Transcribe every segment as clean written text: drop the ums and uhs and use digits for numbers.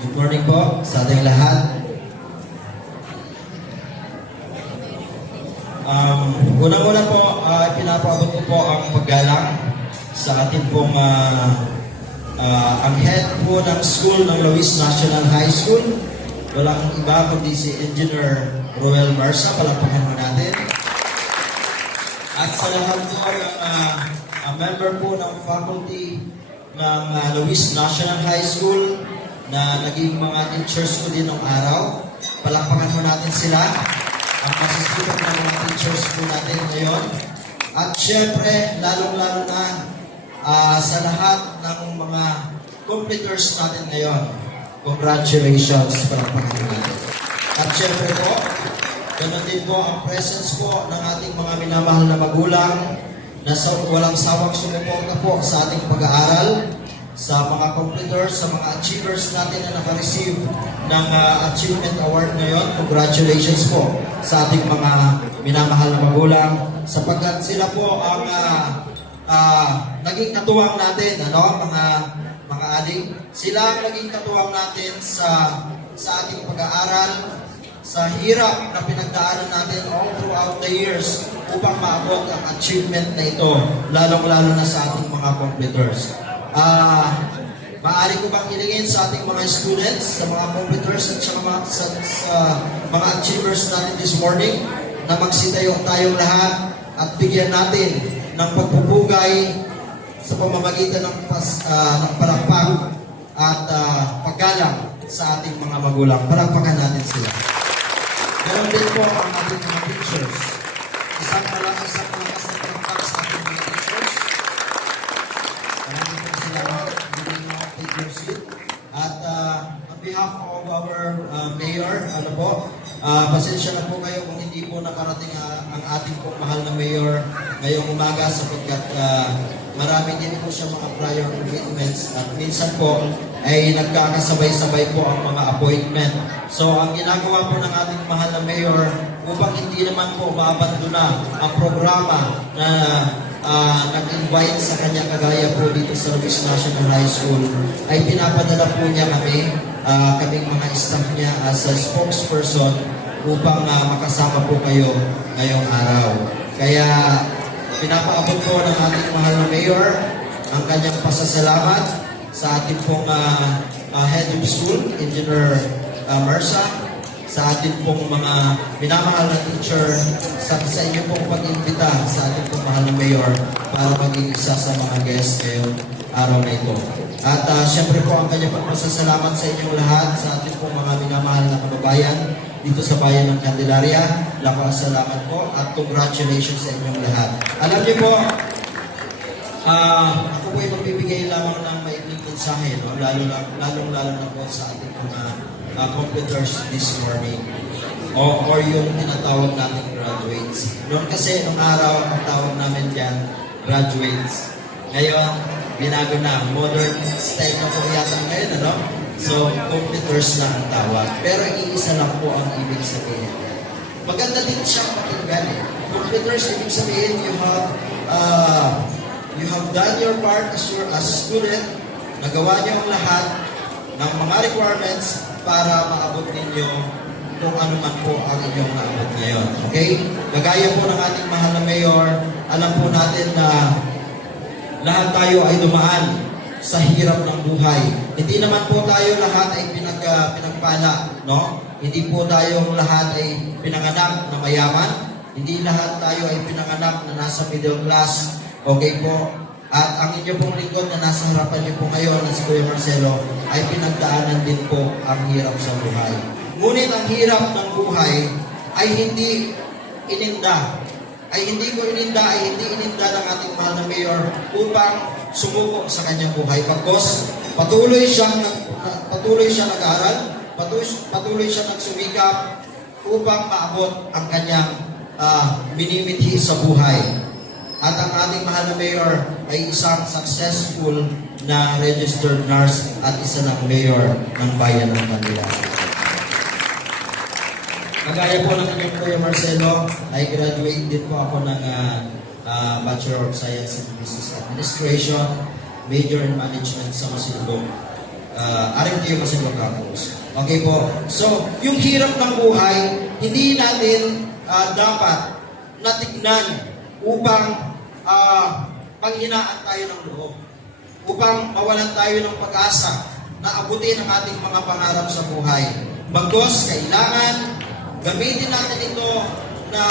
Good morning po sa ating lahat. Unang-una po, pinapaabot ko po ang paggalang sa ating pong ang head po ng school ng Luis National High School. Walang iba kundi si Engineer Roel Marsa. Palakpakan mo natin. At sa lahat po ng member po ng faculty ng Luis National High School na naging mga teachers ko din ng araw. Palakpakan mo natin sila. Ang masisipag ng mga teachers po natin ngayon. At syempre, lalong-lalo na sa lahat ng mga completers natin ngayon. Congratulations. Palakpakan mo natin. At syempre po, ganoon din po ang presence po ng ating mga minamahal na magulang na walang sawang sumuporta po sa ating pag-aaral, sa mga completers, sa mga achievers natin na naka-receive ng Achievement Award ngayon. Congratulations po sa ating mga minamahal na magulang sapagkat sila po ang naging katuwang natin, mga adik. Sila ang naging katuwang natin sa ating pag-aaral, sa hirap na pinagdaanan natin all throughout the years upang maabot ang achievement na ito, lalong-lalo na sa ating mga completers. Maaari ko bang hilingin sa ating mga students, sa mga completers at sa mga achievers natin this morning na magsitayo tayong lahat at bigyan natin ng pagpupugay sa pamamagitan ng palakpak at paggalang sa ating mga magulang. Palakpakan natin sila. Meron din po ang ating mga teachers. Isang malakas na palakpak sa ating mga teachers. Maraming po sila take your seat. At on behalf of our mayor, pasensya na po kayo kung hindi po nakarating ang ating pong mahal na mayor ngayong umaga sapagkat marami din po siya mga prior commitments at minsan po ay nagkakasabay-sabay po ang mga appointment. So ang ginagawa po ng ating mahal na mayor upang hindi naman po maabandona ang programa na nag-invite sa kanya kagaya po dito sa Luis National High School ay pinapadala po niya kaming mga staff niya as a spokesperson upang makasama po kayo ngayong araw. Kaya pinapaabot po ng ating mahal na mayor ang kanyang pasasalamat sa ating pong head of school, Engineer Marsa, sa ating pong mga minamahal na teacher, sa inyo pong pag-imbita sa ating pong mahal na mayor para maging isa sa mga guests ngayong araw na ito. At syempre po ang kanyang pagpasasalamat sa inyong lahat, sa ating pong mga minamahal na kababayan dito sa bayan ng Candelaria. Salamat po at congratulations sa inyong lahat. Alam niyo po, ako po ay magbibigay lamang ng maikling mensahe, no? Lalong-lalo na po sa ating mga computers this morning or yung tinatawag natin graduates. Noon kasi, nung araw, ang tawag namin dyan, graduates. Ngayon, binago na, modern style na po yata ngayon, ano? So, computers na ang tawag. Pero iisa lang po ang ibig sabihin. Maganda din siyang pakinggan eh. Computers, ibig sabihin, you have done your part as a student, nagawa niyo ang lahat ng mga requirements para maabot ninyo kung ano man po ang inyong naabot ngayon. Okay? Kagaya po ng ating mahal na mayor, alam po natin na lahat tayo ay dumaan sa hirap ng buhay. Hindi naman po tayo lahat ay pinagpala, no? Hindi po tayo lahat ay pinanganak na mayaman. Hindi lahat tayo ay pinanganak na nasa middle class. Okay po? At ang inyo pong lingkod na nasa harapan niyo po ngayon na si Kuya Marcelo ay pinagdaanan din po ang hirap sa buhay. Ngunit ang hirap ng buhay ay hindi ininda. Ay hindi ininda ng ating mahal na mayor upang sumuko sa kanyang buhay. Pagkos patuloy siya nag-aaral, patuloy siya nagsumikap upang maabot ang kanyang minimithi sa buhay. At ang ating mahal na mayor ay isang successful na registered nurse at isa ng mayor ng bayan ng Candelaria. Kagaya po ng inyong Kuya Marcelo, ay graduate din po ako ng Bachelor of Science in Business Administration, major in Management sa Masilbong. RMTU Masinloc Campus. Okay po. So, yung hirap ng buhay, hindi natin dapat natignan upang panghinaan tayo ng loob. Upang mawalan tayo ng pag-asa na abutin ang ating mga pangarap sa buhay. Bagkus, kailangan gamitin natin ito na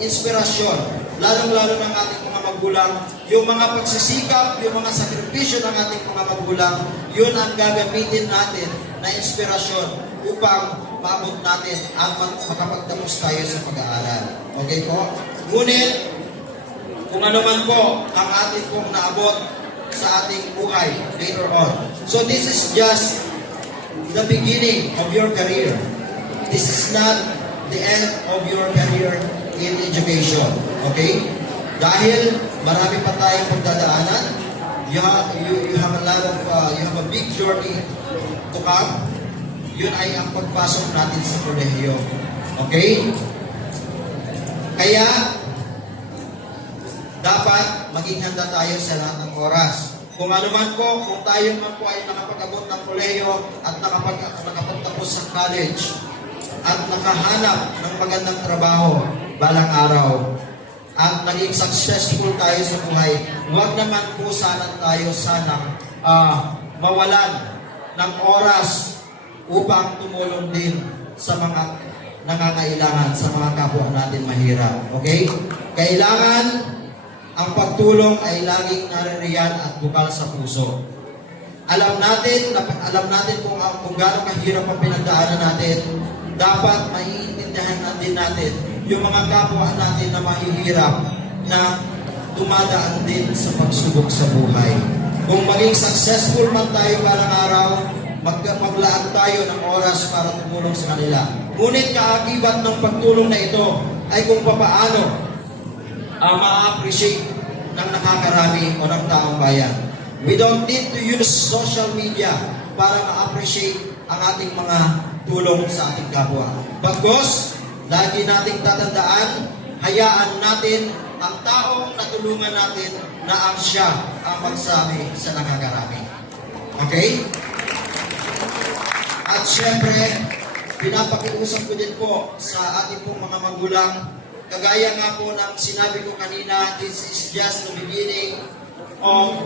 inspirasyon, lalong-lalo ng ating mga magulang, yung mga pagsisikap, yung mga sakripisyo ng ating mga magulang, yun ang gagamitin natin na inspirasyon upang maabot natin at makapagtapos tayo sa pag-aaral. Okay po? Ngunit, kung ano man po ang ating pong naabot sa ating buhay later on. So this is just the beginning of your career. This is not the end of your career in education. Okay? Dahil marami pa tayong pagdadaanan, you have a lot of, you have a big journey to come. Yun ay ang pagpasok natin sa kolehiyo. Okay? Kaya, dapat maging handa tayo sa lahat ng oras. Kung ano man po, kung tayo man po ay nakapag-abot ng kolehiyo at nakapagtapos sa college at nakahanap ng magandang trabaho balang araw at naging successful tayo sa buhay, huwag naman po sana tayo mawalan ng oras upang tumulong din sa mga nangangailangan, sa mga kapwa natin mahirap. Okay? Kailangan ang pagtulong ay laging naririyan at bukal sa puso. Alam natin kung gaano kahirap ang pinagdaanan natin, dapat maiintindihan din natin yung mga kapwa natin na mahihirap na dumadaan din sa pagsubok sa buhay. Kung maging successful man tayo parang araw, maglaan tayo ng oras para tumulong sa kanila. Ngunit kaakibat ng pagtulong na ito ay kung papaano ma-appreciate ng nakakarami o ng taong bayan. We don't need to use social media para ma-appreciate ang ating mga tulong sa ating kapwa. Bagkus, lagi nating tatandaan, hayaan natin ang taong natulungan natin na ang siya ang magsabi sa nakakarami. Okay? At syempre, pinapakiusap ko din po sa ating pong mga magulang. Kagaya nga po ng sinabi ko kanina, this is just the beginning of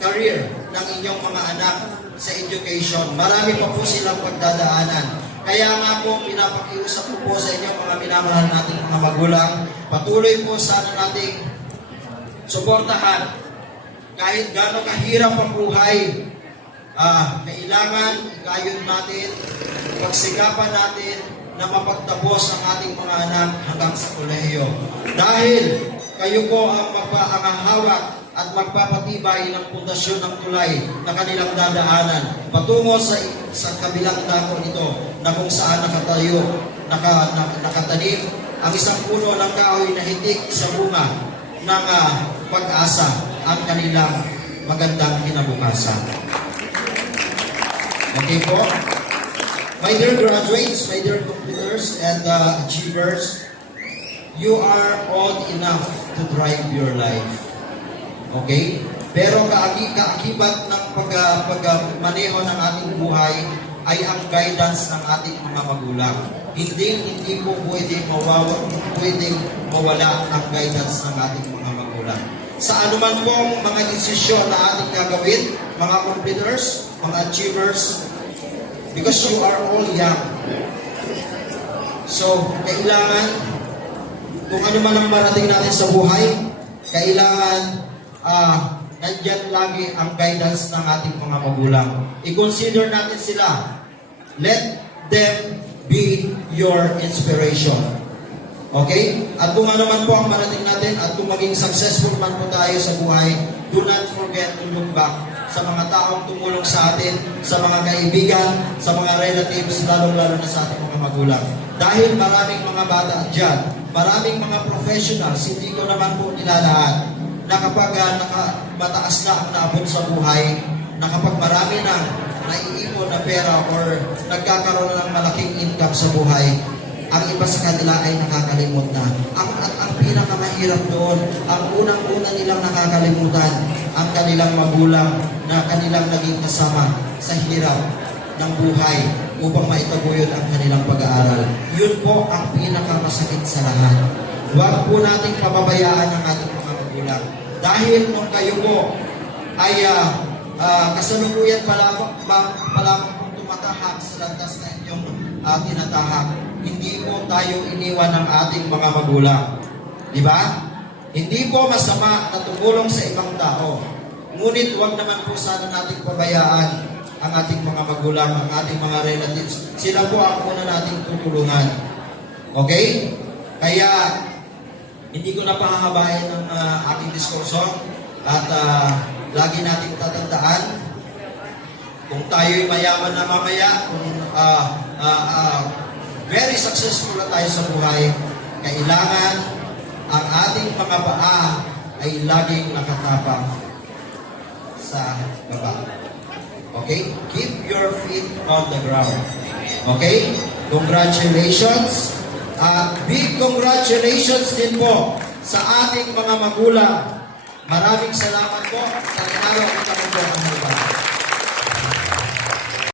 career ng inyong mga anak sa education. Marami pa po silang pagdadaanan. Kaya nga po, pinapakiusap ko po sa inyo mga minamahal nating mga magulang. Patuloy po sana nating suportahan. Kahit gaano kahirap ang buhay, kailangan gayon natin, pagsikapan natin, na mapagtapos ang ating mga anak hanggang sa kolehiyo. Dahil kayo po ang magpahawak at magpapatibay ng pundasyon ng tulay na kanilang dadaanan patungo sa kabilang dako nito na kung saan nakatanim ang isang puno ng kahoy na hitik sa bunga ng pag-asa ang kanilang magandang kinabukasan. Okay po? My dear graduates, my dear completers and achievers, you are old enough to drive your life. Okay? Pero kaakibat ng pagmaneho ng ating buhay ay ang guidance ng ating mga magulang. Hindi po pwedeng mawala ang guidance ng ating mga magulang. Sa anuman pong mga desisyon na ating gagawin, mga completers, mga achievers, because you are all young. So, kailangan, kung ano man ang marating natin sa buhay, kailangan nandyan lagi ang guidance ng ating mga magulang. I-consider natin sila. Let them be your inspiration. Okay? At kung ano man po ang marating natin at kung maging successful man po tayo sa buhay, do not forget to look back sa mga taong tumulong sa atin, sa mga kaibigan, sa mga relatives, lalo-lalo na sa ating mga magulang. Dahil maraming mga bata dyan, maraming mga professionals, hindi ko naman po nilalahat, na kapag mataas na ang naabot sa buhay, na kapag marami na naiipon na pera or nagkakaroon na ng malaking income sa buhay, ang iba sa kanila ay nakakalimot na. Ang pinakamahirap doon, ang unang-una nilang nakakalimutan, ang kanilang magulang na kanilang naging kasama sa hirap ng buhay upang maitaguyod ang kanilang pag-aaral. Yun po ang pinakamasakit sa lahat. Huwag po nating pababayaan ang ating mga magulang. Dahil nung kayo po ay kasalukuyan lamang pong tumatahak sa landas na inyong tinatahak, hindi po tayo iniwan ng ating mga magulang. Di ba? Hindi po masama na tumulong sa ibang tao. Ngunit huwag naman po sana nating pabayaan ang ating mga magulang, ang ating mga relatives. Sila po ang una nating tutulungan. Okay? Kaya, hindi ko na pahahabain ang aking diskurso at lagi nating tatandaan kung tayo'y mayaman na mamaya, kung very successful na tayo sa buhay, kailangan ang ating mga paa ay laging nakatapang sa baba. Okay? Keep your feet on the ground. Okay? Congratulations. Big congratulations din po sa ating mga magulang. Maraming salamat po sa araw ng